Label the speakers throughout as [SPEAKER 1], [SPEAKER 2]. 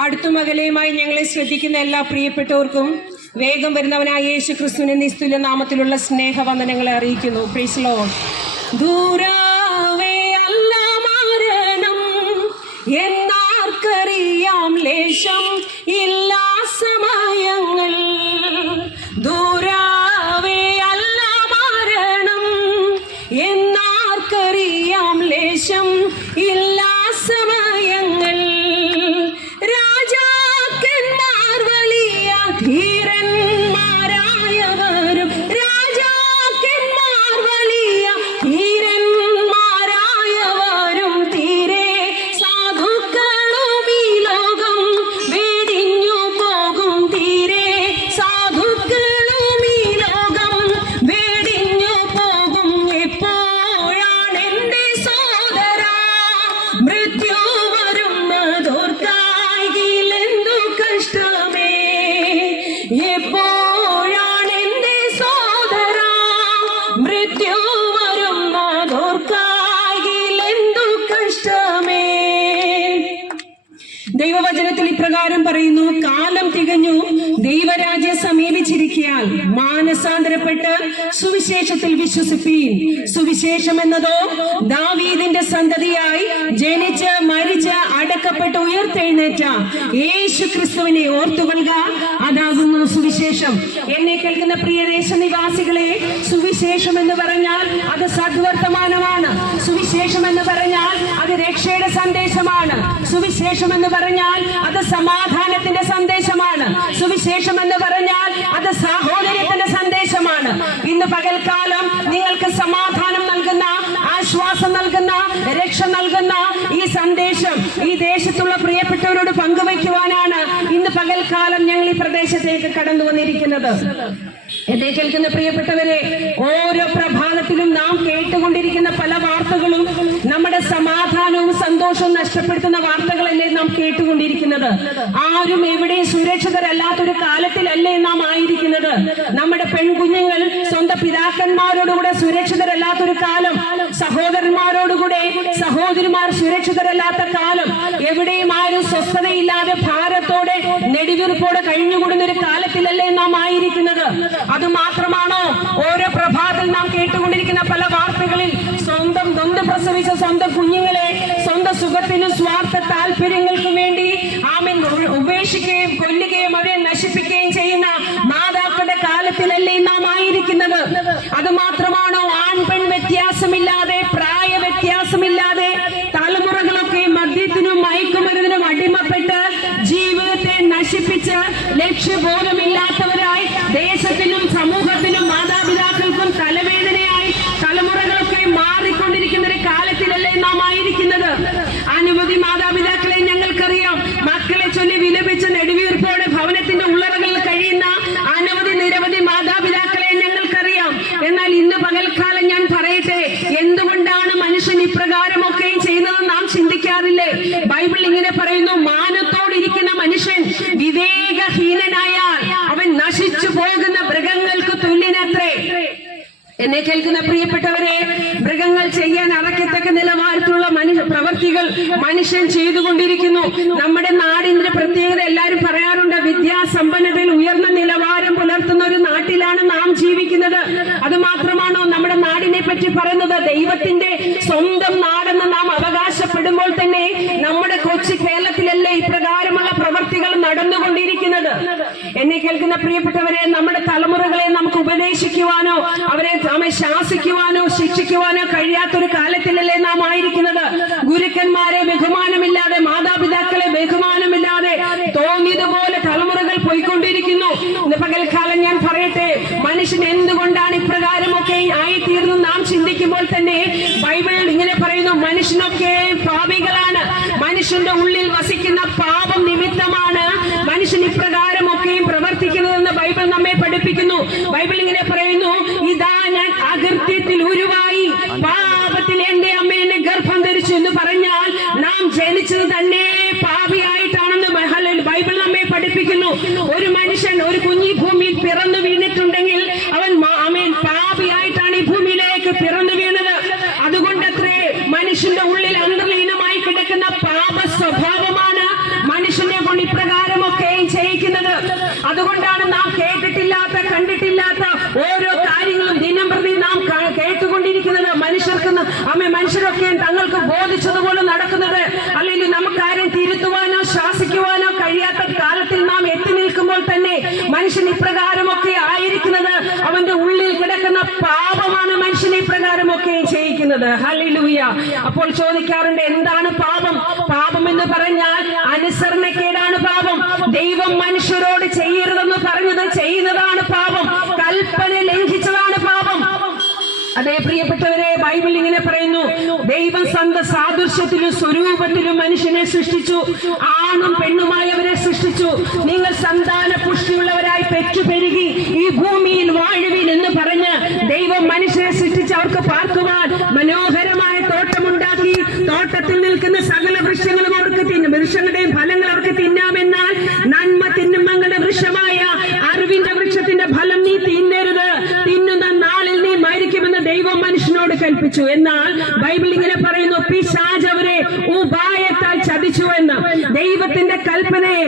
[SPEAKER 1] അടുത്തും അകലെയുമായി ഞങ്ങളെ ശ്രദ്ധിക്കുന്ന എല്ലാ പ്രിയപ്പെട്ടവർക്കും വേഗം വരുന്നവനായ യേശു ക്രിസ്തുവിന്റെ നിസ്തുല്യ നാമത്തിലുള്ള സ്നേഹവന്ദനങ്ങളെ അറിയിക്കുന്നു. പ്രീസ്ലോ ദൂരാവേ അല്ല എന്നാർക്കറിയാം ലേശം. ഇല്ലാ സമയങ്ങൾ. സുവിശേഷം എന്നതോ ദാവീദിന്റെ സന്തതിയായി ജനിച്ച് മരിച്ച് അടക്കപ്പെട്ട് ഉയർത്തെഴുന്നേറ്റ യേശു ക്രിസ്തുവിനെ ഓർത്തുകൊള്ളുക അതാകുന്നു സുവിശേഷം. എന്നെ കേൾക്കുന്ന പ്രിയ ദേശനിവാസികളെ സുവിശേഷം എന്ന് പറഞ്ഞാൽ അത് സദ്വർത്തമാനമാണ്. സുവിശേഷം എന്ന് പറഞ്ഞാൽ അത് രക്ഷയുടെ സന്ദേശമാണ്. സുവിശേഷം എന്ന് പറഞ്ഞാൽ അത് സമാധാനത്തിന്റെ സന്ദേശമാണ്. സുവിശേഷം എന്ന് പറഞ്ഞാൽ അത് സാഹോദര്യത്തിന്റെ സന്ദേശമാണ്. ഇന്ന് പകൽക്കാലം നിങ്ങൾക്ക് സമാധാനം ദേശത്തുള്ള പ്രിയപ്പെട്ടവരോട് പങ്കുവയ്ക്കുവാനാണ് ഇന്ന് പകൽക്കാലം ഞങ്ങൾ ഈ പ്രദേശത്തേക്ക് കടന്നു വന്നിരിക്കുന്നത് എന്നെ കേൾക്കുന്ന പ്രിയപ്പെട്ടവരെ ഓരോ പ്രഭാതത്തിലും നാം കേട്ടുകൊണ്ടിരിക്കുന്ന പല വാർത്തകളും നമ്മുടെ സന്തോഷവും നഷ്ടപ്പെടുത്തുന്ന വാർത്തകളല്ലേ നാം കേട്ടുകൊണ്ടിരിക്കുന്നത്? ആരും എവിടെയും സുരക്ഷിതരല്ലാത്തൊരു കാലത്തിലല്ലേ നാം ആയിരിക്കുന്നത്? നമ്മുടെ പെൺകുഞ്ഞുങ്ങൾ സ്വന്തം പിതാക്കന്മാരോടുകൂടെ സുരക്ഷിതരല്ലാത്തൊരു കാലം സഹോദരന്മാരോടുകൂടെ സഹോദരിമാർ സുരക്ഷിതരല്ലാത്ത കാലം എവിടെയും ആരും സ്വസ്ഥതയില്ലാതെ ഭാരത്തോടെ നെടുവീർപ്പോടെ കഴിഞ്ഞുകൂടുന്ന ഒരു കാലത്തിലല്ലേ നാം ആയിരിക്കുന്നത്? അത് മാത്രമാണോ? ഓരോ പ്രഭാതത്തിൽ നാം കേട്ടുകൊണ്ടിരിക്കുന്ന പല വാർത്തകളിൽ സ്വന്തം നൊന്ത് പ്രസവിച്ച സ്വന്തം കുഞ്ഞുങ്ങളെ താല്പര്യങ്ങൾക്കും വേണ്ടി ആമൻ ഉപേക്ഷിക്കുകയും കൊല്ലുകയും അവരെ നശിപ്പിക്കുകയും ചെയ്യുന്ന മാതാക്കളുടെ കാലത്തിലല്ലേ നാം ആയിരിക്കുന്നത്? അത് മാത്രമാണോ എന്നെ കേൾക്കുന്ന പ്രിയപ്പെട്ടവരെ മൃഗങ്ങൾ ചെയ്യാൻ അറക്കത്തക്ക നിലവാരത്തിലുള്ള മനുഷ്യ പ്രവർത്തികൾ മനുഷ്യൻ ചെയ്തുകൊണ്ടിരിക്കുന്നു. നമ്മുടെ നാടിന്റെ പ്രത്യേകത എല്ലാവരും പറയാറുണ്ട് വിദ്യാസമ്പന്നതയിൽ ഉയർന്ന നിലവാരം പുലർത്തുന്ന ഒരു നാട്ടിലാണ് നാം ജീവിക്കുന്നത്. അത് മാത്രമാണോ നമ്മുടെ നാടിനെ പറ്റി പറയുന്നത്? ദൈവത്തിന്റെ സ്വന്തം നാടെന്ന് നാം അവകാശപ്പെടുമ്പോൾ തന്നെ നമ്മുടെ കൊച്ചു കേരളത്തിലല്ലേ ഇപ്രകാരമുള്ള പ്രവർത്തികൾ നടന്നുകൊണ്ടിരിക്കുന്നത്? എന്നെ കേൾക്കുന്ന പ്രിയപ്പെട്ടവരെ നമ്മുടെ തലമുറകളെ നമുക്ക് ഉപദേശിക്കുവാനോ അവരെ നമ്മെ ശാസിക്കുവാനോ ശിക്ഷിക്കുവാനോ കഴിയാത്തൊരു കാലത്തിലല്ലേ നാം ആയിരിക്കുന്നത്? ഗുരുക്കന്മാരെ ബഹുമാനമില്ലാതെ മാതാപിതാക്കളെ ബഹുമാനമില്ലാതെ തോന്നിയതുപോലെ തലമുറകൾ പോയിക്കൊണ്ടിരിക്കുന്നു. പകൽക്കാലം ഞാൻ പറയട്ടെ മനുഷ്യൻ എന്തുകൊണ്ടാണ് ഇപ്രകാരമൊക്കെ ആയിത്തീർന്നു നാം ചിന്തിക്കുമ്പോൾ തന്നെ ബൈബിളിൽ ഇങ്ങനെ പറയുന്നു മനുഷ്യനൊക്കെ പാപികളാണ്. മനുഷ്യന്റെ ഉള്ളിൽ വസിക്കുന്ന പാപം നിമിത്തമാണ് മനുഷ്യൻ ഇപ്രകാരമൊക്കെയും പ്രവർത്തിക്കുന്നതെന്ന് ബൈബിൾ നമ്മെ പഠിപ്പിക്കുന്നു ബൈബിൾ ഇങ്ങനെ പറയുന്നു ഇതാ ഞാൻ അകൃത്യത്തിൽ ഉരുവായി പാപത്തിൽ എന്റെ അമ്മ എന്നെ ഗർഭം ധരിച്ചു എന്ന് പറഞ്ഞാൽ നാം ജനിച്ചത് തന്നെ പാപിയായിട്ടാണെന്ന് ബഹ- ബൈബിൾ നമ്മെ പഠിപ്പിക്കുന്നു ഒരു മനുഷ്യൻ ഒരു കുഞ്ഞി ഭൂമിയിൽ പിറന്നു വീണിട്ടുണ്ടെങ്കിൽ അവൻ മാ- ആമേൻ പാപിയായിട്ടാണ് ഈ ഭൂമിയിലേക്ക് പിറന്നു വീണത് അതുകൊണ്ടത്രേ മനുഷ്യന്റെ ഉള്ളിൽ അന്തർലീനമായി കിടക്കുന്ന പാപ സ്വഭാവമാണ് മനുഷ്യനെ കൊണ്ട് ഈ മനുഷ്യരൊക്കെ തങ്ങൾക്ക് ബോധിച്ചതുപോലെ നടക്കുന്നത്. അല്ലെങ്കിൽ നമുക്കാരും തിരുത്തുവാനോ ശാസിക്കുവാനോ കഴിയാത്ത കാലത്തിൽ നാം എത്തി നിൽക്കുമ്പോൾ തന്നെ മനുഷ്യൻ ഇപ്രകാരമൊക്കെ ആയിരിക്കുന്നത് അവന്റെ ഉള്ളിൽ കിടക്കുന്ന പാപമാണ് മനുഷ്യനെ ഇപ്രകാരമൊക്കെ ചെയ്യിക്കുന്നത്. ഹലിലൂയ അപ്പോൾ ചോദിക്കാറുണ്ട് എന്താണ് പാപം? പാപം എന്ന് പറഞ്ഞാൽ അനുസരണക്കേടാണ് പാപം. ദൈവം മനുഷ്യരോട് ചെയ്യരുതെന്ന് പറഞ്ഞത് ചെയ്യുന്നതാണ് പാപം. കൽപ്പന ലംഘിച്ചതാണ് പാപം. അതേ പ്രിയപ്പെട്ടവരെ ബൈബിൾ ഇങ്ങനെ ദൈവം സ്വന്തം സാദൃശ്യത്തിലും സ്വരൂപത്തിലും മനുഷ്യനെ സൃഷ്ടിച്ചു. ആണും പെണ്ണുമായി അവരെ സൃഷ്ടിച്ചു. നിങ്ങൾ സന്താന പുഷ്ടിയുള്ളവരായി പെറ്റുപെരുകി ഈ ഭൂമിയിൽ വാഴുവിൻ എന്ന് പറഞ്ഞ് ദൈവം മനുഷ്യനെ സൃഷ്ടിച്ച് അവർക്ക് പാർക്കുവാൻ മനോഹരമായ തോട്ടമുണ്ടാക്കി. തോട്ടത്തിൽ നിൽക്കുന്ന സകല വൃക്ഷങ്ങളും അവർക്ക് തിന്നും. വൃക്ഷങ്ങളുടെയും ഫലങ്ങൾ അവർക്ക് തിന്നാമെന്നാൽ നന്മ തിന്നുമങ്ങളുടെ വൃക്ഷമായ അറിവിന്റെ വൃക്ഷത്തിന്റെ ഫലം നീ തിന്നരുത്. തിന്നുന്ന നാളിൽ നീ മരിക്കുമെന്ന് ദൈവം മനുഷ്യനോട് കൽപ്പിച്ചു. എന്നാൽ ബൈബിൾ ഇങ്ങനെ പറയുന്നു പിശാജ് അവരെ ഉപായത്താൽ ചതിച്ചു എന്ന് ദൈവത്തിന്റെ കൽപ്പനയെ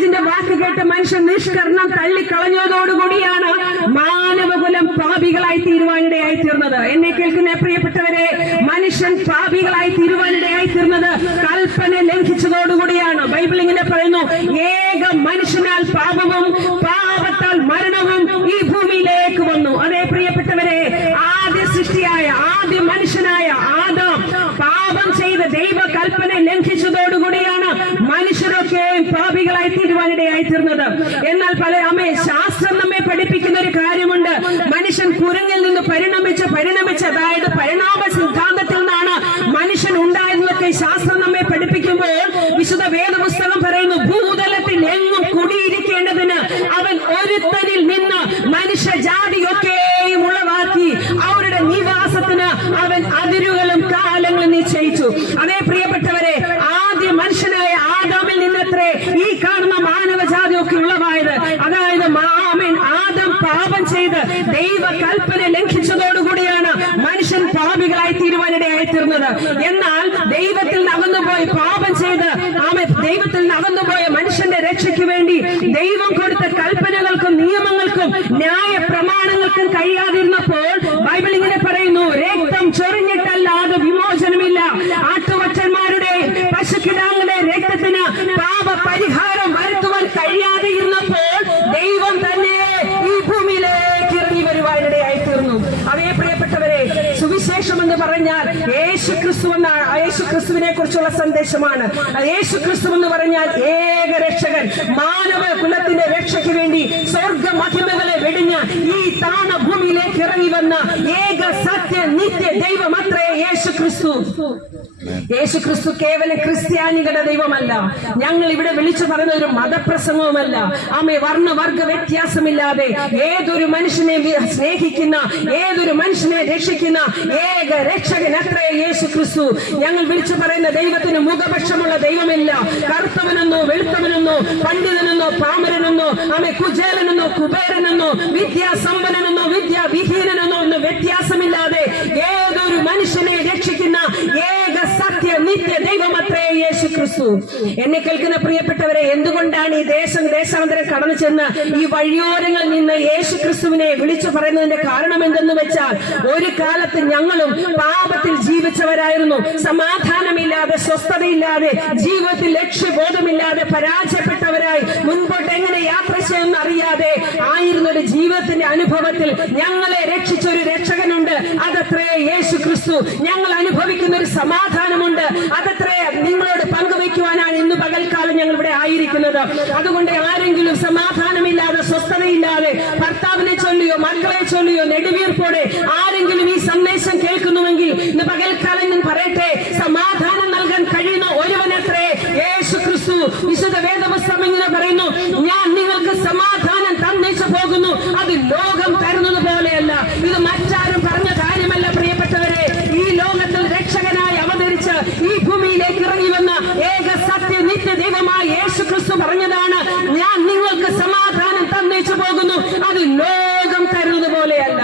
[SPEAKER 1] പിശാജിന്റെ വാക്ക് കേട്ട് മനുഷ്യൻ നിഷ്കരണം തള്ളിക്കളഞ്ഞതോടുകൂടിയാണ് മാനവകുലം പാപികളായി തീരുവാനിടയായി തീർന്നത്. എന്നെ കേൾക്കുന്ന പ്രിയപ്പെട്ടവരെ മനുഷ്യൻ പാപികളായി തീരുവാനിടയായി തീർന്നത് കൽപ്പന ലംഘിച്ചതോടുകൂടിയാണ്. ബൈബിൾ ഇങ്ങനെ പറയുന്നു ഏക മനുഷ്യനാൽ പാപവും പാപത്താൽ മരണവും ഈ ഭൂമിയിലേക്ക് വന്നു അതേ പ്രിയപ്പെട്ടവരെ ആദ്യ സൃഷ്ടിയായ ആദ്യ മനുഷ്യനായ ആദം പാപം ചെയ്ത ദൈവ കൽപ്പന ലംഘിച്ചതോടുകൂടിയാണ് മനുഷ്യരൊക്കെ പാപികളായി തീരുവാനിടയായി തീർന്നത് എന്നാൽ പല അമ്മേ ശാസ്ത്രം നമ്മെ പഠിപ്പിക്കുന്ന ഒരു കാര്യമുണ്ട് മനുഷ്യൻ കുരങ്ങിൽ നിന്ന് പരിണമിച്ച് പരിണമിച്ച് അതായത് പരിണാമ സിദ്ധാന്തത്തിൽ നിന്നാണ് മനുഷ്യൻ ഉണ്ടായതെന്നൊക്കെ ശാസ്ത്രം നമ്മെ പഠിപ്പിക്കുമ്പോൾ വിശുദ്ധ വേദപുസ്തകം പറയുന്നു ഭൂതലത്തിൽ എങ്ങും കുടിയിരിക്കേണ്ടതിന് അവൻ ഒരുത്തനിൽ നിന്ന് മനുഷ്യ ജാതിയൊക്കെയും ഉളവാക്കി അവരുടെ നിവാസത്തിന് അവൻ അതിരുകളും കാലങ്ങളും നിശ്ചയിച്ചു അതേ പ്രിയപ്പെട്ടവരെ ആദ്യ മനുഷ്യനായ ആദാമിൽ നിന്നത്രേ ഈ കാണുന്ന മാനവജാതി ഒക്കെ ഉള്ളതായത് അതായത് മാമൻ ആദം പാപം ചെയ്ത് ദൈവ കൽപ്പന ലംഘിച്ചതോടുകൂടിയാണ് മനുഷ്യൻ പാപികളായി തീരുവാനിടയായി തീർന്നത്. എന്നാൽ ദൈവത്തിൽ നകന്നുപോയി പാപം ചെയ്ത് ആമെ ദൈവത്തിൽ നകന്നുപോയ മനുഷ്യന്റെ രക്ഷയ്ക്ക് വേണ്ടി ദൈവം കൊടുത്ത കൽപ്പനകൾക്കും നിയമങ്ങൾക്കും ന്യായ പ്രമാണങ്ങൾക്കും കഴിയാതിരുന്നപ്പോൾ ബൈബിൾ ഇങ്ങനെ പറയുന്നു രക്തം ചൊറിഞ്ഞിട്ടല്ലാതെ വിമോചനമില്ല ആട്ടുകൊറ്റന്മാരുടെ പശുക്കിടാങ്ങളുടെ രക്തത്തിന് പാപ പരിഹാരം വരുത്തുവാൻ കഴിയാതെ ഇരുന്നപ്പോൾ ദൈവം തന്നെ ഈ ഭൂമിയിലേക്ക് ഇറങ്ങി വരുവാനിടയായി തീർന്നു അതേ പ്രിയപ്പെട്ടവരെ സുവിശേഷം എന്ന് പറഞ്ഞാൽ യേശു ക്രിസ്തു എന്ന യേശു ക്രിസ്തുവിനെ കുറിച്ചുള്ള സന്ദേശമാണ്. യേശു ക്രിസ്തു എന്ന് പറഞ്ഞാൽ ഏക രക്ഷകൻ മാനവ കുലത്തിന്റെ രക്ഷയ്ക്ക് വേണ്ടി സ്വർഗ മഹിമകളെ വെടിഞ്ഞ് ഈ താണ ഭൂമിയിലേക്ക് ഇറങ്ങി വന്ന ഏക സത്യ നിത്യ ദൈവമത്രേ യേശു ക്രിസ്തു യേശു ക്രിസ്തു കേവലം ക്രിസ്ത്യാനികളുടെ ദൈവമല്ല. ഞങ്ങൾ ഇവിടെ വിളിച്ചു പറഞ്ഞ ഒരു മതപ്രസംഗവുമല്ല. ആമെ വർണവർഗ വ്യത്യാസമില്ലാതെ ഏതൊരു മനുഷ്യനെ സ്നേഹിക്കുന്ന ഏതൊരു മനുഷ്യനെ രക്ഷിക്കുന്ന ഏക രക്ഷകൻ അത്രേ യേശു ക്രിസ്തു ഞങ്ങൾ വിളിച്ചു പറയുന്ന ദൈവത്തിന് മുഖപക്ഷമുള്ള ദൈവമില്ല. കറുത്തവനെന്നോ വെളുത്തവനെന്നോ പണ്ഡിതനെന്നോ പാമരനെന്നോ ആമെ കുജേലനെന്നോ കുബേരനെന്നോ വിദ്യാസമ്പന്നനെന്നോ വിദ്യാവിഹീനനെന്നോ എന്നെ കേൾക്കുന്ന പ്രിയപ്പെട്ടവരെ എന്തുകൊണ്ടാണ് ഈ ദേശം ദേശാന്തരം കടന്നു ചെന്ന് ഈ വഴിയോരങ്ങളിൽ നിന്ന് യേശു ക്രിസ്തുവിനെ വിളിച്ചു പറയുന്നതിന്റെ കാരണം എന്തെന്ന് വെച്ചാൽ ഒരു കാലത്ത് ഞങ്ങളും പാപത്തിൽ ജീവിച്ചവരായിരുന്നു. സമാധാനമില്ലാതെ സ്വസ്ഥതയില്ലാതെ ജീവിതത്തിൽ ലക്ഷ്യബോധമില്ലാതെ പരാജയപ്പെട്ടവരായി മുൻപോട്ട് എങ്ങനെ യാത്ര ചെയ്യുമെന്ന് അറിയാതെ ആയിരുന്ന ഒരു ജീവിതത്തിന്റെ അനുഭവത്തിൽ ഞങ്ങളെ രക്ഷിച്ച ഒരു രക്ഷകനുണ്ട്. അതത്രേ യേശു ക്രിസ്തു ഞങ്ങൾ അനുഭവിക്കുന്ന ഒരു സമാധാനമുണ്ട്. അതത്രേ നിങ്ങളോട് പങ്കുവയ്ക്കുവാനാണ് ഇന്ന് പകൽക്കാലം ഞങ്ങൾ ഇവിടെ ആയിരിക്കുന്നത്. അതുകൊണ്ട് ആരെങ്കിലും സമാധാനമില്ലാതെ സ്വസ്ഥതയില്ലാതെ ഭർത്താവിനെ ചൊല്ലിയോ മക്കളെ ചൊല്ലിയോ നെടുവീർപ്പോടെ ആരെങ്കിലും ഈ സന്ദേശം കേൾക്കുന്നുവെങ്കിൽ ഇന്ന് പകൽക്കാലം ഞാൻ പറയട്ടെ സമാധാനം നൽകാൻ കഴിയുന്ന ഒരുവനത്രേ യേശു ക്രിസ്തു വിശുദ്ധ വേദപുസ്തകം ഇങ്ങനെ പറയുന്നു ഞാൻ നിങ്ങൾക്ക് സമാധാനം തന്നേച്ചു പോകുന്നു അത് ലോകം തരുന്നത് പോലെയല്ല ഇത് മറ്റാരും പറഞ്ഞ കാര്യമല്ല പ്രിയപ്പെട്ടവരെ ഈ ലോകത്തിൽ രക്ഷകനായി അവതരിച്ച് ഈ ഭൂമിയിലേക്ക് ഇറങ്ങി വന്ന ഏക സത്യ നിത്യ ദൈവമായ യേശു ക്രിസ്തു പറഞ്ഞതാണ് ഞാൻ നിങ്ങൾക്ക് സമാധാനം തന്നേച്ചു പോകുന്നു അത് ലോകം തരുന്നത് പോലെയല്ല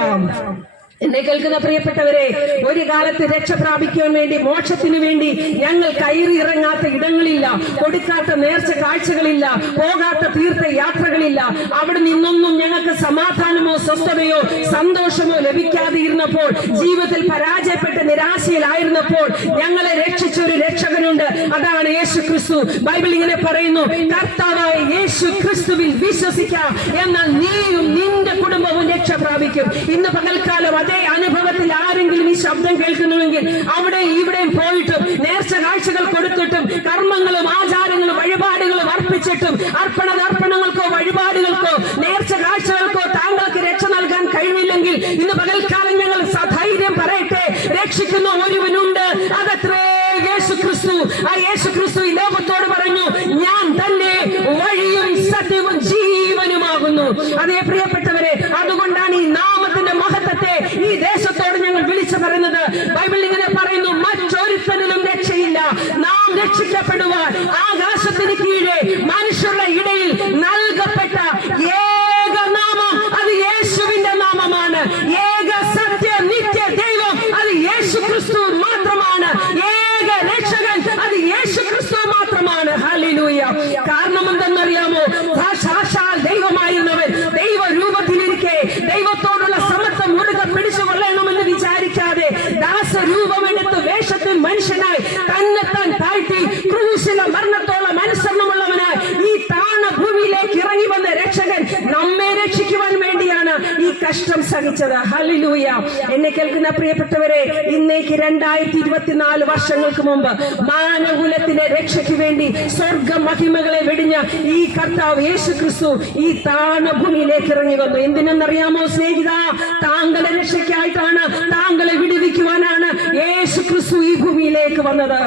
[SPEAKER 1] എന്നെ കേൾക്കുന്ന പ്രിയപ്പെട്ടവരെ ഒരു കാലത്ത് രക്ഷ പ്രാപിക്കാൻ വേണ്ടി മോക്ഷത്തിനു വേണ്ടി ഞങ്ങൾ കയറി ഇറങ്ങാത്ത ഇടങ്ങളില്ല കൊടുക്കാത്ത നേർച്ച കാഴ്ചകളില്ല പോകാത്ത തീർത്ഥ യാത്രകളില്ല അവിടെ നിന്നൊന്നും ഞങ്ങൾക്ക് സമാധാനമോ സ്വസ്ഥതയോ സന്തോഷമോ ലഭിക്കാതെ ഇരുന്നപ്പോൾ ജീവിതത്തിൽ പരാജയപ്പെട്ട നിരാശയിലായിരുന്നപ്പോൾ ഞങ്ങളെ രക്ഷിച്ച ഒരു രക്ഷകനുണ്ട്. അതാണ് യേശു ക്രിസ്തു ബൈബിൾ ഇങ്ങനെ പറയുന്നു കർത്താവായ യേശു ക്രിസ്തുവിൽ വിശ്വസിക്കാം എന്നാൽ നീയും നിന്റെ കുടുംബവും രക്ഷ പ്രാപിക്കും. ഇന്ന് പകൽക്കാലം അതേ അനുഭവത്തിൽ ആരെങ്കിലും ഈ ശബ്ദം കേൾക്കുന്നുവെങ്കിൽ അവിടെ ഇവിടെയും പോയിട്ടും നേർച്ച കാഴ്ചകൾ കൊടുത്തിട്ടും കർമ്മങ്ങളും ആചാരങ്ങളും വഴിപാടുകളും അർപ്പിച്ചിട്ടും അർപ്പണ വഴിപാടുകൾക്കോ നേർച്ച കാഴ്ചകൾക്കോ താങ്കൾക്ക് രക്ഷ നൽകാൻ കഴിവില്ലെങ്കിൽ ഇന്ന് പകൽക്കാലം ഞങ്ങൾ സധൈര്യം പറയട്ടെ. രക്ഷിക്കുന്ന ഒരുവനുണ്ട്. അതത്രേ യേശു ക്രിസ്തു ആ യേശു ക്രിസ്തു ഈ ലോകത്തോട് പറഞ്ഞു ഞാൻ തന്നെ വഴിയും സത്യവും ജീവനുമാകുന്നു. അതേ പ്രിയപ്പെട്ടവരെ അതുകൊണ്ടാണ് ഈ മഹത്വത്തെ ഈ ദേശത്തോട് ഞങ്ങൾ വിളിച്ചു പറയുന്നത് ബൈബിൾ ഇങ്ങനെ പറയുന്നു മറ്റൊരുത്തനിലും രക്ഷയില്ല. നാം രക്ഷിക്കപ്പെടുവാൻ ആകാശത്തിന് കീഴേ മനുഷ്യരുടെ കഷ്ടം സഹിച്ചത്. ഹലിലൂയ എന്നെ കേൾക്കുന്ന പ്രിയപ്പെട്ടവരെ ഇന്നേക്ക് രണ്ടായിരത്തി ഇരുപത്തിനാല് വർഷങ്ങൾക്ക് മുമ്പ് മാനകുലത്തിന്റെ രക്ഷയ്ക്ക് വേണ്ടി സ്വർഗ മഹിമകളെ വെടിഞ്ഞ ഈ കർത്താവ് യേശു ക്രിസ്തു ഈ താണ ഭൂമിയിലേക്ക് ഇറങ്ങി വന്നു എന്തിനെന്നറിയാമോ സ്നേഹിത? താങ്കളെ രക്ഷയ്ക്കായിട്ടാണ് താങ്കളെ വിടുവിക്കുവാനാണ് യേശു ക്രിസ്തു ഈ ഭൂമിയിലേക്ക് വന്നത്.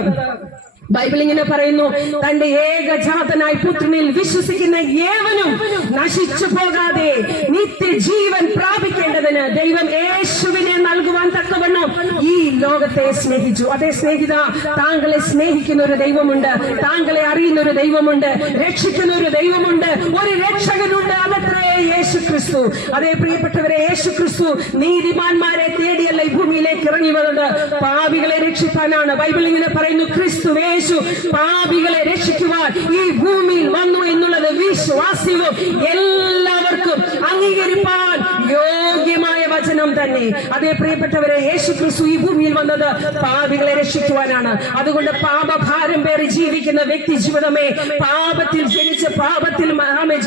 [SPEAKER 1] ബൈബിൾ ഇങ്ങനെ പറയുന്നു തന്റെ ഏകജാതനായി പുത്രനിൽ വിശ്വസിക്കുന്ന ഏവനും നശിച്ചു പോകാതെ നിത്യജീവൻ പ്രാപിക്കേണ്ടതിന് ദൈവം യേശുവിനെ നൽകുവാൻ തക്കവണ്ണം ഈ ലോകത്തെ സ്നേഹിച്ചു. അതേ സ്നേഹിത താങ്കളെ സ്നേഹിക്കുന്ന ഒരു ദൈവമുണ്ട് താങ്കളെ അറിയുന്ന ഒരു ദൈവമുണ്ട് രക്ഷിക്കുന്ന ഒരു ദൈവമുണ്ട് ഒരു രക്ഷകനുണ്ട് അതത്രേ യേശു ക്രിസ്തു അതേ പ്രിയപ്പെട്ടവരെ യേശു ക്രിസ്തു നീതിമാന്മാരെ തേടിയല്ല ഈ ഭൂമിയിലേക്ക് ഇറങ്ങി വന്നത്? പാവികളെ രക്ഷിക്കാനാണ് ബൈബിൾ ഇങ്ങനെ പറയുന്നു ക്രിസ്തു യേശു പാപികളെ രക്ഷിക്കുവാൻ ഈ ഭൂമിയിൽ വന്നു എന്നുള്ളത് വിശ്വാസ്യവും എല്ലാവർക്കും അംഗീകരിപ്പാൻ യോഗ്യമായ വചനം തന്നെ. അതേ പ്രിയപ്പെട്ടവരെ യേശു ക്രിസ്തു ഈ ഭൂമിയിൽ വന്നത് പാപികളെ രക്ഷിക്കുവാനാണ്. അതുകൊണ്ട് പാപഭാരം പേറി ജീവിക്കുന്ന വ്യക്തി ജീവിതമേ പാപത്തിൽ ജനിച്ച് പാപത്തിൽ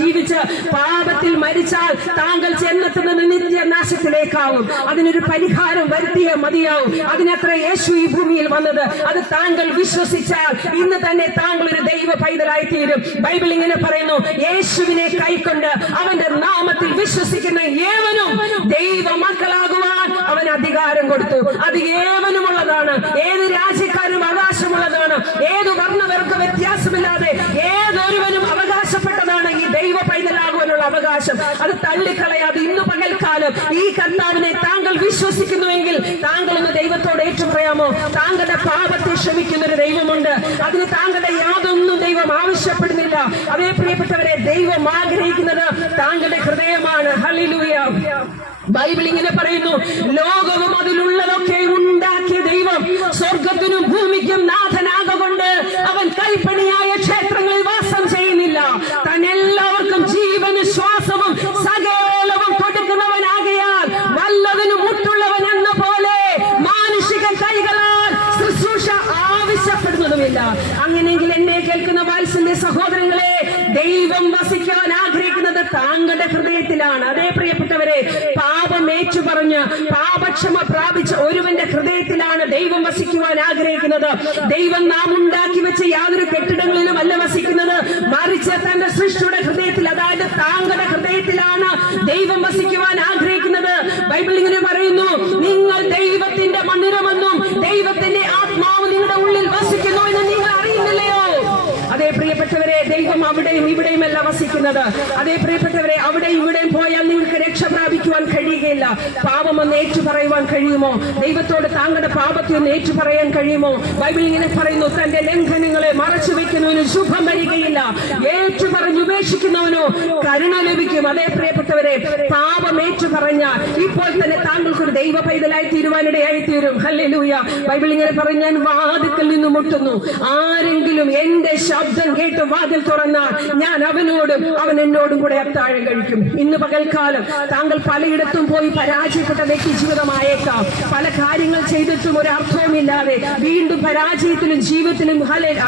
[SPEAKER 1] ജീവിച്ച് പാപത്തിൽ മരിച്ചാൽ താങ്കൾ ചെന്നെത്തുന്നത് നിത്യനാശത്തിലേക്കാവും. അതിനൊരു പരിഹാരം വരുത്തിയേ മതിയാവും. അതിനത്ര യേശു ഈ ഭൂമിയിൽ വന്നത്. അത് താങ്കൾ വിശ്വസിച്ചാൽ ഇന്ന് തന്നെ താങ്കൾ ഒരു ദൈവ പൈതലായി തീരും ബൈബിൾ ഇങ്ങനെ പറയുന്നു യേശുവിനെ കൈക്കൊണ്ട് അവന്റെ നാമത്തിൽ വിശ്വസിക്കുന്ന ഏവനും ദൈവ മക്കളാകുവാൻ അവൻ അധികാരം കൊടുത്തു. അത് ഏവനുമുള്ളതാണ്. ഏത് രാജ്യക്കാരും അവകാശമുള്ളതാണ്. ഏത് വർണവർക്ക് വ്യത്യാസമില്ലാതെ ഏതൊരുവനും അവകാശപ്പെട്ടതാണ് ഈ ദൈവ പൈതലാകുവാനുള്ള അവകാശം. അത് തള്ളിക്കളയാതെ ഇന്ന് പകൽക്കാലം ഈ കർത്താവിനെ താങ്കൾ വിശ്വസിക്കുന്നുവെങ്കിൽ താങ്കൾ ഒന്ന് ദൈവത്തോട് ഏറ്റുപറയാമോ? താങ്കളുടെ പാപത്തെ ക്ഷമിക്കുന്ന ഒരു ദൈവമുണ്ട്. അതിന് താങ്കളുടെ യാതൊന്നും ദൈവം ആവശ്യപ്പെടുന്നില്ല. അതേ പ്രിയപ്പെട്ടവരെ ദൈവം ആഗ്രഹിക്കുന്നത് താങ്കളുടെ ഹൃദയമാണ്. ഹല്ലേലൂയ. ബൈബിൾ ഇങ്ങനെ പറയുന്നു ലോകവും അതിലുള്ളതൊക്കെ ഉണ്ടാക്കിയ ദൈവം നാം ഉണ്ടാക്കി വെച്ച യാതൊരു കെട്ടിടങ്ങളിലും അല്ല വസിക്കുന്നത്. മറിച്ച് തന്റെ സൃഷ്ടിയുടെ ഹൃദയത്തിൽ അതായത് താങ്കളുടെ ഹൃദയത്തിലാണ് ദൈവം വസിക്കുവാൻ ആഗ്രഹിക്കുന്നത്. ബൈബിൾ ഇങ്ങനെ പറയുന്നു നിങ്ങൾ ദൈവത്തിന്റെ മന്ദിരമെന്നും ദൈവത്തിന്റെ ആത്മാവ് നിങ്ങളുടെ ഉള്ളിൽ വസിക്കുന്നു എന്ന് നിങ്ങൾ അറിയുന്നില്ലയോ അതേ പ്രിയപ്പെട്ടവരെ ദൈവം അവിടെയും ഇവിടെയും അല്ല വസിക്കുന്നത് അതേ പ്രിയപ്പെട്ടവരെ അവിടെയും ഇവിടെയും പോയാൽ നിങ്ങൾക്ക് രക്ഷ പ്രാപിക്കുവാൻ കഴിയുകയില്ല പാപം ഒന്ന് ഏറ്റു പറയുവാൻ കഴിയുമോ? ദൈവത്തോട് താങ്കളുടെ പാപത്തെ ഒന്ന് ഏറ്റു പറയാൻ കഴിയുമോ? ബൈബിൾ ഇങ്ങനെ പറയുന്നു തന്റെ ലംഘനങ്ങളെ മറച്ചു വെക്കുന്നവന് ശുഭം വരികയില്ല. ഏറ്റു പറഞ്ഞു ഉപേക്ഷിക്കുന്നവനോ കരുണ ലഭിക്കും. അതേ പ്രിയപ്പെട്ടവരെ പാപം ഏറ്റു പറഞ്ഞാൽ ഇപ്പോൾ തന്നെ താങ്കൾക്കൊരു ദൈവ പൈതലായി തീരുവാനിടയായി തീരും ഹല്ലേലൂയ. ബൈബിൾ ഇങ്ങനെ പറഞ്ഞു ഞാൻ വാതിക്കൽ നിന്ന് മുട്ടുന്നു. ആരെങ്കിലും എന്റെ ശബ്ദം കേട്ട് വാതിൽ തുറന്നാൽ ഞാൻ അവനോടും അവൻ എന്നോടും കൂടെ അത്താഴം കഴിക്കും. ഇന്ന് പകൽക്കാലം താങ്കൾ പലയിടത്തും പോയി പരാജയപ്പെട്ട വ്യക്തി ജീവിതമായേക്കാം പല കാര്യങ്ങൾ ചെയ്തിട്ടും ഒരു അർത്ഥവുമില്ലാതെ വീണ്ടും പരാജയത്തിലും ജീവിതത്തിലും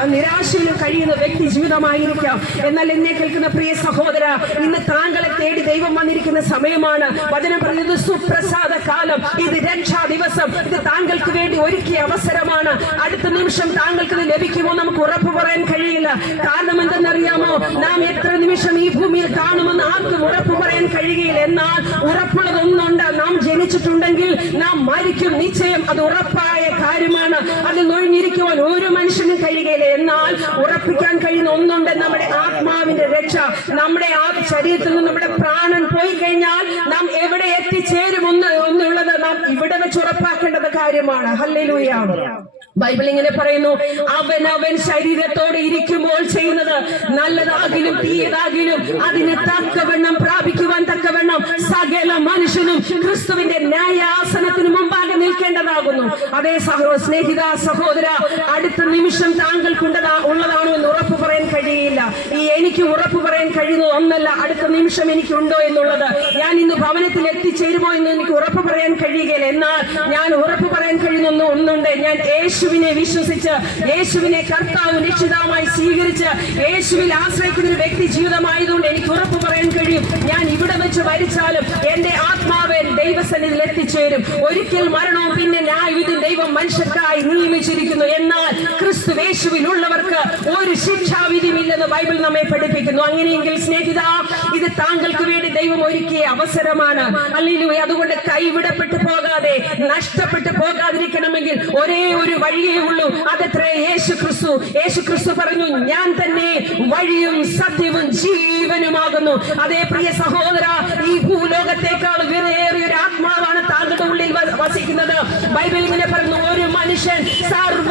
[SPEAKER 1] നിരാശയിലും കഴിയുന്ന വ്യക്തി ജീവിതമായിരിക്കാം. എന്നാൽ എന്നെ കേൾക്കുന്ന പ്രിയ സഹോദര ഇന്ന് താങ്കളെ തേടി ദൈവം വന്നിരിക്കുന്ന സമയമാണ്. വചനം പറയുന്നത് സുപ്രസാദ കാലം. ഇത് രക്ഷാ ദിവസം. ഇത് താങ്കൾക്ക് വേണ്ടി ഒരുക്കിയ അവസരമാണ്. അടുത്ത നിമിഷം താങ്കൾക്ക് ഇത് ലഭിക്കുമോ നമുക്ക് ഉറപ്പ് പറയാൻ കഴിയില്ല. കാരണം എന്തെന്നറിയാമോ? നാം എത്ര നിമിഷം ഈ ഭൂമിയിൽ കാണുമെന്ന് ആർക്കും ഉറപ്പ് പറയാൻ കഴിയുകയില്ല. എന്നാൽ ഉറപ്പുള്ളത് നാം നാം ജനിച്ചിട്ടുണ്ടെങ്കിൽ നാം മരിക്കും. നിശ്ചയം അത് ഉറപ്പായ കാര്യമാണ്. അത് നൊഴിഞ്ഞിരിക്കുവാൻ ഒരു മനുഷ്യനും കഴിയുകയില്ല. എന്നാൽ ഉറപ്പിക്കാൻ കഴിയുന്ന ഒന്നുണ്ട്. നമ്മുടെ ആത്മാവിന്റെ രക്ഷ. നമ്മുടെ ആ ശരീരത്തിൽ നിന്ന് നമ്മുടെ പ്രാണൻ പോയി കഴിഞ്ഞാൽ നാം എവിടെ എത്തിച്ചേരും ഒന്ന് ഒന്നുള്ളത് നാം ഇവിടെ വെച്ച് ഉറപ്പാക്കേണ്ടത് കാര്യമാണ്. ഹല്ലേലൂയ. ബൈബിൾ ഇങ്ങനെ പറയുന്നു അവൻ അവൻ ശരീരത്തോടെ ഇരിക്കുമ്പോൾ ചെയ്യുന്നത് നല്ലതാകിലും തീയതാകിലും അതിന് തക്കവണ്ണം പ്രാപിക്കുവാൻ തക്കവണ്ണം സകല മനുഷ്യനും ക്രിസ്തുവിന്റെ ന്യായാസനത്തിന് മുമ്പാകെ നിൽക്കേണ്ടതാകുന്നു. അതേ സഹോ സ്നേഹിത സഹോദര അടുത്ത നിമിഷം താങ്കൾക്കുണ്ടതാ ഉള്ളതാണോ എന്ന് ഉറപ്പ് പറയാൻ കഴിയില്ല. ഈ എനിക്ക് ഉറപ്പ് പറയാൻ കഴിയുന്ന ഒന്നല്ല അടുത്ത നിമിഷം എനിക്കുണ്ടോ എന്നുള്ളത്. ഞാൻ ഇന്ന് ഭവനത്തിൽ എത്തിച്ചേരുമോ എന്ന് എനിക്ക് ഉറപ്പ് പറയാൻ കഴിയുകയില്ല. എന്നാൽ ഞാൻ ഉറപ്പ് പറയാൻ കഴിയുന്ന ഒന്ന് ഒന്നുണ്ട് ഞാൻ യേശുവിനെ വിശ്വസിച്ച് യേശുവിനെ കർത്താവ് രക്ഷിതാവുമായി സ്വീകരിച്ച് യേശുവിൽ ആശ്രയിക്കുന്ന ഒരു വ്യക്തി ജീവിതമായതുകൊണ്ട് എനിക്ക് ഉറപ്പ് പറയാൻ കഴിയും. ഞാൻ ഇവിടെ വെച്ച് മരിച്ചാലും എന്റെ ആത്മാവ് ദൈവസന്നിധിയിൽ എത്തിച്ചേരും ഒരിക്കൽ മരണവും പിന്നെ ന്യായവിധി ദൈവം മനുഷ്യർക്കായി നിയമിച്ചിരിക്കുന്നു എന്നാൽ ക്രിസ്തു യേശുവിലുള്ളവർക്ക് ഒരു ശിക്ഷാവിധിയുമില്ലെന്ന് ബൈബിൾ നമ്മെ പഠിപ്പിക്കുന്നു. അങ്ങനെയെങ്കിൽ സ്നേഹിത ഇത് താങ്കൾക്ക് വേണ്ടി ദൈവം ഒരുക്കിയ അവസരമാണ്. അല്ലെങ്കിൽ അതുകൊണ്ട് കൈവിടപ്പെട്ടു പോകാതെ നഷ്ടപ്പെട്ടു പോകാതിരിക്കണമെങ്കിൽ ഒരേ ഒരു വഴിയേ ഉള്ളൂ. അതത്രേ യേശു ക്രിസ്തു യേശു ക്രിസ്തു പറഞ്ഞു ഞാൻ തന്നെ വഴിയും സത്യവും ജീവനുമാകുന്നു. അതേ പ്രിയ സഹോദര ഈ ഭൂലോകത്തേക്കാൾ വിലയേറിയ ഒരു ആത്മാവാണ് താങ്കളുടെ ഉള്ളിൽ വസിക്കുന്നത്. ബൈബിൾ ഇങ്ങനെ പറഞ്ഞു ഒരു മനുഷ്യൻ സർവ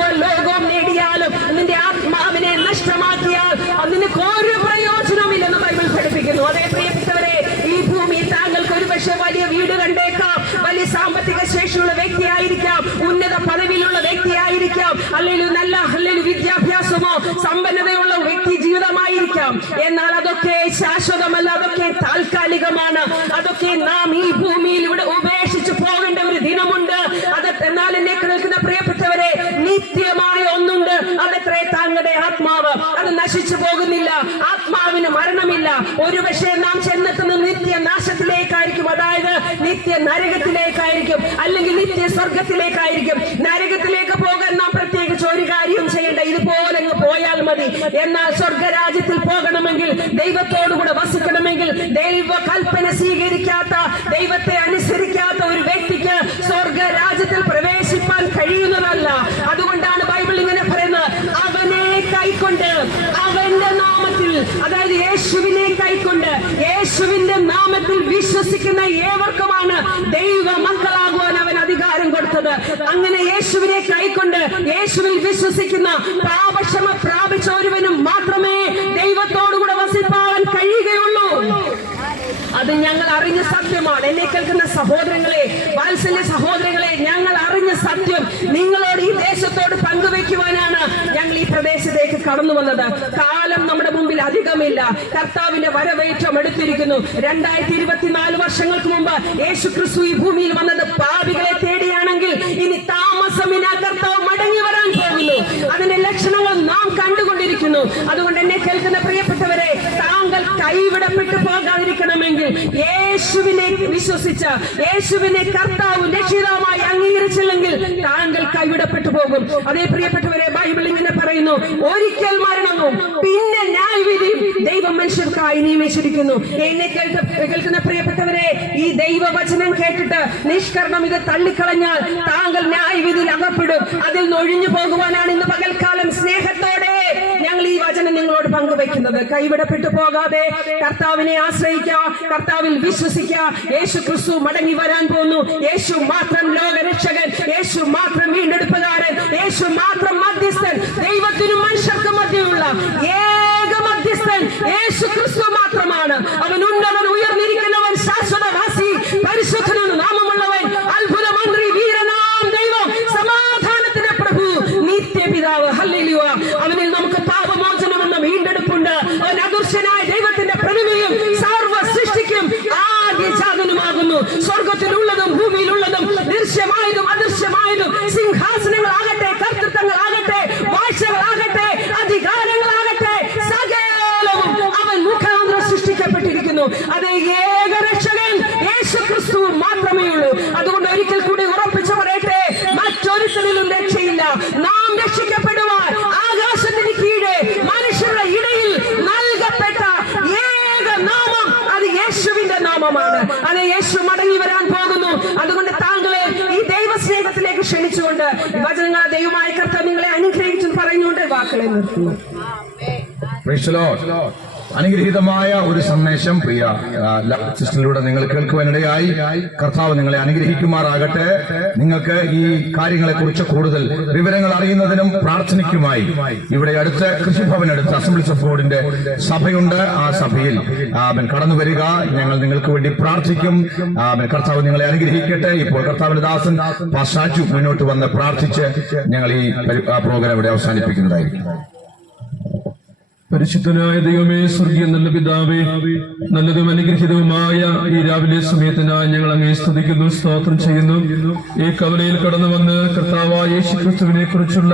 [SPEAKER 1] നേടിയാലും നിന്റെ ആത്മാവിനെ നഷ്ടമാക്കിയാൽ നിനക്ക് ഒരു പ്രയോജനമില്ലെന്ന് ബൈബിൾ പഠിപ്പിക്കുന്നു. അതേ പ്രിയപ്പെട്ടവരെ ഈ ഭൂമി താങ്കൾക്ക് ഒരു പക്ഷേ വലിയ വീട് കണ്ടേക്കാം. വലിയ സാമ്പത്തിക ശേഷിയുള്ള വ്യക്തിയായിരിക്കാം. ഉന്നത പദവിയിലുള്ള വ്യക്തിയായിരിക്കാം. അല്ലെങ്കിൽ നല്ല അല്ലെങ്കിൽ വിദ്യാഭ്യാസമോ സമ്പന്നതയുള്ള വ്യക്തി ജീവിതമായിരിക്കാം. എന്നാൽ അതൊക്കെ ശാശ്വതമല്ല അതൊക്കെ താൽക്കാലികമാണ്. അതൊക്കെ നാം ഈ ഭൂമിയിൽ ഉപേക്ഷിച്ച് പോകേണ്ട ഒരു ദിനമുണ്ട് അത് എന്നാൽ എന്നെ കേൾക്കുന്ന പ്രിയപ്പെട്ടവരെ നിത്യമായ ഒന്നുണ്ട് അതത്രേ താങ്കളുടെ ആത്മാവ് അത് നശിച്ചു പോകുന്നില്ല ആത്മാവിന് മരണമില്ല. ഒരുപക്ഷെ നാം ചെന്നെത്തുന്ന നിത്യ നാശത്തിലേക്കായിരിക്കും അതായത് നിത്യ നരകത്തിലേക്കായിരിക്കും അല്ലെങ്കിൽ നിത്യ സ്വർഗത്തിലേക്കായിരിക്കും നരകത്തിലേക്ക് പോകാൻ നാം പ്രത്യേകിച്ച് ഒരു കാര്യവും ചെയ്യേണ്ട. ഇതുപോലെ അങ്ങ് പോയാൽ മതി. എന്നാൽ സ്വർഗരാജ്യത്തിൽ പോകണമെങ്കിൽ ദൈവത്തോടുകൂടെ വസിക്കണമെങ്കിൽ ദൈവ കൽപ്പന സ്വീകരിക്കാത്ത ദൈവത്തെ അനുസരിക്കാത്ത ഒരു വ്യക്തിക്ക് സ്വർഗരാജ്യത്തിൽ പ്രവേശിപ്പാൻ കഴിയുന്നതല്ല. അതുകൊണ്ടാണ് ബൈബിൾ ഇങ്ങനെ പറയുന്നത്. അവനെ കൈക്കൊണ്ട് അതായത് യേശുവിനെ കൈക്കൊണ്ട് യേശുവിന്റെ നാമത്തിൽ വിശ്വസിക്കുന്ന ഏവർക്കുമാണ് ദൈവ മക്കളാകുവാൻ അവൻ അധികാരം കൊടുത്തത്. അങ്ങനെ യേശുവിനെ കൈക്കൊണ്ട് യേശുവിൽ വിശ്വസിക്കുന്ന പാപക്ഷമ പ്രാപിച്ച ഒരുവനും മാത്രമേ ദൈവത്തോടുകൂടെ വസിപ്പാൻ കഴിയുകയുള്ളൂ. അത് ഞങ്ങൾ അറിഞ്ഞ സത്യമാണ്. എന്നെ കേൾക്കുന്ന സഹോദരങ്ങളെ വാത്സല്യ സഹോദരങ്ങളെ ഞങ്ങൾ അറിഞ്ഞ സത്യം നിങ്ങളോട് ഈ ദേശത്തോട് പങ്കുവെക്കുവാനാണ് ഞങ്ങൾ ഈ പ്രദേശത്തേക്ക് കടന്നു വന്നത്. കാലം നമ്മുടെ മുമ്പിൽ അധികമില്ല. കർത്താവിന്റെ വരവേറ്റം എടുത്തിരിക്കുന്നു. രണ്ടായിരത്തി ഇരുപത്തിനാല് വർഷങ്ങൾക്ക് മുമ്പ് യേശു ക്രിസ്തു ഈ ഭൂമിയിൽ വന്നത് പാപികളെ തേടിയാണെങ്കിൽ ഇനി താമസമില്ല കർത്താവ് മടങ്ങി വരാൻ പോകുന്നു അതിന്റെ ലക്ഷണങ്ങൾ നാം കണ്ടുകൊണ്ടിരിക്കുന്നു അതുകൊണ്ട് എന്നെ കേൾക്കുന്ന പ്രിയപ്പെട്ടവരെ താങ്കൾ കൈവിടപ്പെട്ടു പോകാതിരിക്കണമെങ്കിൽ യേശുവിനെ വിശ്വസിച്ച യേശുവിനെ കർത്താവ് രക്ഷിതാവായി അംഗീകരിച്ചില്ലെങ്കിൽ താങ്കൾ കൈവിടപ്പെട്ടു പോകും. അതേ പ്രിയപ്പെട്ടവരെ ബൈബിൾ ഇങ്ങനെ പറയുന്നു ഒരിക്കൽ മരണവും പിന്നെ ന്യായവിധിയും ദൈവം മനുഷ്യർക്കായി നിയമിച്ചിരിക്കുന്നു. എന്നെ കേൾക്ക- കേൾക്കുന്ന പ്രിയപ്പെട്ടവരെ ഈ ദൈവവചനം കേട്ടിട്ട് നിഷ്കരണം ഇത് തള്ളിക്കളഞ്ഞാൽ താങ്കൾ ന്യായവിധിയിൽ അകപ്പെടും. അതിൽ നൊഴിഞ്ഞു പോകുവാനാണ് ഇന്ന് പകൽക്കാലം സ്നേഹത്തോടെ ഞങ്ങൾ ഈ വചനം നിങ്ങളോട് പങ്കുവെക്കുന്നത് കൈവിടപ്പെട്ടു പോകാതെ കർത്താവിനെ ആശ്രയിക്കുക കർത്താവിൽ വിശ്വസിക്കുക. യേശു ക്രിസ്തു മടങ്ങി വരാൻ പോകുന്നു യേശു മാത്രം ലോകരക്ഷകൻ യേശു മാത്രം വീണ്ടെടുപ്പുകാരൻ യേശു മാത്രം മധ്യസ്ഥൻ ദൈവത്തിനും മനുഷ്യർക്കും മധ്യമുള്ള ഏക മധ്യസ്ഥൻ യേശു ക്രിസ്തു മാത്രമാണ്. അവൻ
[SPEAKER 2] അനുഗ്രഹീതമായ ഒരു സന്ദേശം പ്രിയ സിസ്റ്ററിലൂടെ നിങ്ങൾ കേൾക്കുവാനിടയായി. കർത്താവ് നിങ്ങളെ അനുഗ്രഹിക്കുമാറാകട്ടെ. നിങ്ങൾക്ക് ഈ കാര്യങ്ങളെ കുറിച്ച് കൂടുതൽ വിവരങ്ങൾ അറിയുന്നതിനും പ്രാർത്ഥനയ്ക്കുമായി ഇവിടെ അടുത്ത കൃഷിഭവൻ അടുത്ത് അസംബ്ലീസ് ഓഫ് ബോർഡിന്റെ സഭയുണ്ട്. ആ സഭയിൽ അവൻ കടന്നു വരിക. ഞങ്ങൾ നിങ്ങൾക്ക് വേണ്ടി പ്രാർത്ഥിക്കും. കർത്താവ് നിങ്ങളെ അനുഗ്രഹിക്കട്ടെ. ഇപ്പോൾ കർത്താവിന്റെ ദാസൻ പാഷാജു മുന്നോട്ട് വന്ന് പ്രാർത്ഥിച്ച് ഞങ്ങൾ ഈ പ്രോഗ്രാം ഇവിടെ അവസാനിപ്പിക്കുന്നതായിരിക്കും.
[SPEAKER 3] പരിശുദ്ധനായ ദൈവമേ സ്വർഗീയ നല്ല പിതാവേ നല്ലതും അനുഗ്രഹീതവുമായ ഈ രാവിലെ സമയത്തിനായി ഞങ്ങൾ അങ്ങേ സ്തുതിക്കുന്നു സ്തോത്രം ചെയ്യുന്നു. ഈ കവലയിൽ കടന്നു വന്ന് കർത്താവായ യേശു ക്രിസ്തുവിനെ കുറിച്ചുള്ള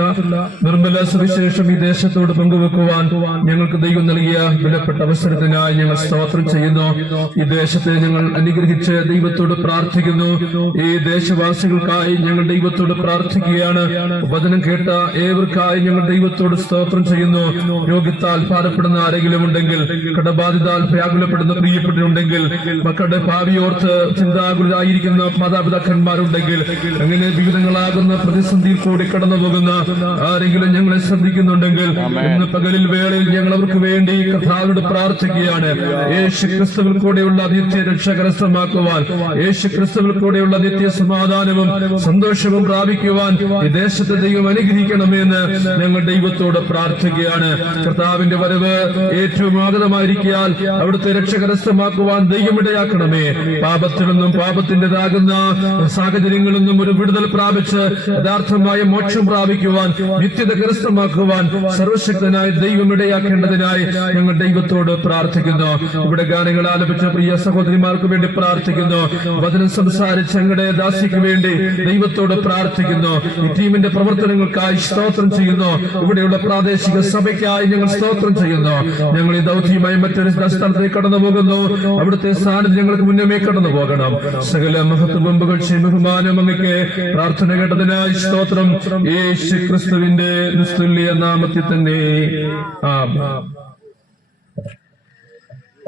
[SPEAKER 3] നിർമ്മല സുവിശേഷം ഈ ദേശത്തോട് പങ്കുവെക്കുവാൻ ഞങ്ങൾക്ക് ദൈവം നൽകിയ വിലപ്പെട്ട അവസരത്തിനായി ഞങ്ങൾ സ്തോത്രം ചെയ്യുന്നു. ഈ ദേശത്തെ ഞങ്ങൾ അനുഗ്രഹിച്ച് ദൈവത്തോട് പ്രാർത്ഥിക്കുന്നു. ഈ ദേശവാസികൾക്കായി ഞങ്ങൾ ദൈവത്തോട് പ്രാർത്ഥിക്കുകയാണ്. വചനം കേട്ട ഏവർക്കായി ഞങ്ങൾ ദൈവത്തോട് സ്തോത്രം ചെയ്യുന്നു. രോഗത്താൽ ഭാരപ്പെടുന്ന ആരെങ്കിലും ഉണ്ടെങ്കിൽ കടബാധിതാൽ വ്യാകുലപ്പെടുന്ന പ്രിയപ്പെട്ടിട്ടുണ്ടെങ്കിൽ മക്കളുടെ ഭാവിയോർത്ത് ചിന്താകുലരായിരിക്കുന്ന മാതാപിതാക്കന്മാരുണ്ടെങ്കിൽ അങ്ങനെ വിവിധങ്ങളാകുന്ന പ്രതിസന്ധിയിൽ കൂടി കടന്നു പോകുന്ന ആരെങ്കിലും ഞങ്ങളെ ശ്രദ്ധിക്കുന്നുണ്ടെങ്കിൽ ഇന്ന് പകലിൽ വേളയിൽ ഞങ്ങൾ അവർക്ക് വേണ്ടി കഥാവിനോട് പ്രാർത്ഥിക്കുകയാണ്. യേശു ക്രിസ്തുവിൽ കൂടെയുള്ള നിത്യ രക്ഷ കരസ്ഥമാക്കുവാൻ യേശു ക്രിസ്തുവിൽ കൂടെയുള്ള നിത്യ സമാധാനവും സന്തോഷവും പ്രാപിക്കുവാൻ ഈ ദേശത്തെ ദൈവം അനുഗ്രഹിക്കണമെന്ന് ഞങ്ങൾ ദൈവത്തോട് പ്രാർത്ഥിക്കുകയാണ്. കർത്താവിന്റെ വരവ് ഏറ്റവും ആഗതമായിരിക്കാൻ അവിടുത്തെ രക്ഷ കരസ്ഥമാക്കുവാൻ ദൈവമിടയാക്കണമേ. പാപത്തിൽ നിന്നും പാപത്തിന്റെതാകുന്ന സാഹചര്യങ്ങളിൽ നിന്നും ഒരു വിടുതൽ പ്രാപിച്ച് യഥാർത്ഥമായ മോക്ഷം പ്രാപിക്കുവാൻ നിത്യത കരസ്ഥമാക്കുവാൻ സർവശക്തനായ ദൈവം ഇടയാക്കേണ്ടതിനായി ഞങ്ങൾ ദൈവത്തോട് പ്രാർത്ഥിക്കുന്നു. ഇവിടെ ഗാനങ്ങൾ ആലപിച്ച പ്രിയ സഹോദരിമാർക്ക് വേണ്ടി പ്രാർത്ഥിക്കുന്നു. വചനം സംസാരിച്ച് ഞങ്ങളുടെ ദാസിക്ക് വേണ്ടി ദൈവത്തോട് പ്രാർത്ഥിക്കുന്നു. ഈ ടീമിന്റെ പ്രവർത്തനങ്ങൾക്കായി സ്തോത്രം ചെയ്യുന്നു. ഇവിടെയുള്ള പ്രാദേശിക സഭയ്ക്കായി ഞങ്ങൾ സ്തോത്രം ചെയ്യുന്നു. ഞങ്ങൾ ഈ ദൗത്യമായി മറ്റൊരു സ്ഥലത്തേക്ക് കടന്നു പോകുന്നു അവിടുത്തെ സാന്നിധ്യം ഞങ്ങൾക്ക് മുന്നമേ കടന്നു പോകണം സകല മഹത്വമ്പുകൾ ബഹുമാനം പ്രാർത്ഥന കേട്ടതിനായി സ്തോത്രം. യേശു ക്രിസ്തുവിന്റെ നിസ്തുല്യ നാമത്തിൽ തന്നെ. ആമേൻ.